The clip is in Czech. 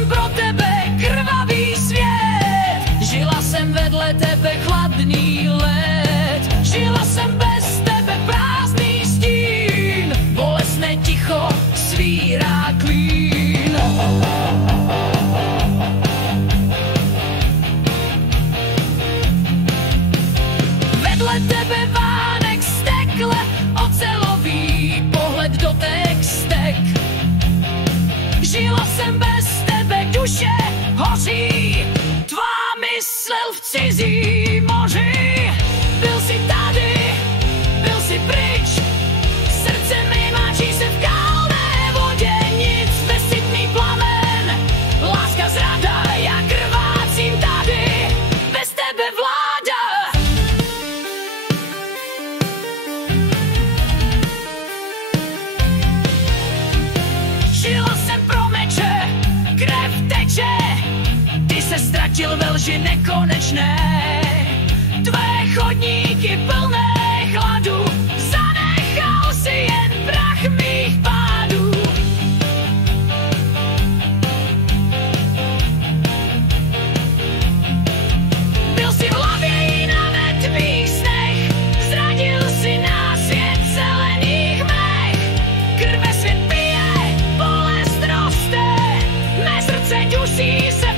jsem pro tebe krvavý svět, žila jsem vedle tebe chladný let, žila jsem bez tebe prázdný stín, bolestné ticho svírá klín. Vedle tebe vánek stekle, ocelový pohled do textek. Žila jsem bez tebe, duše hoří, tvá mysl v cizí moři. Byl si tady, byl si pryč, srdce mi máčí se v kalné vodě, nic, bezsytný plamen, láska zrada, já krvácím tady, bez tebe vláda. Žila jsem pro meče, krev teče, ty se ztratil ve lži nekonečné, tvé chodníky plné chladu, zanechal si jen prach mých pádů. Byl si v hlavě i na mrtvých snech, zradil si nás jen zelených mech, krve svět pije, bolest roste, mé srdce dusí se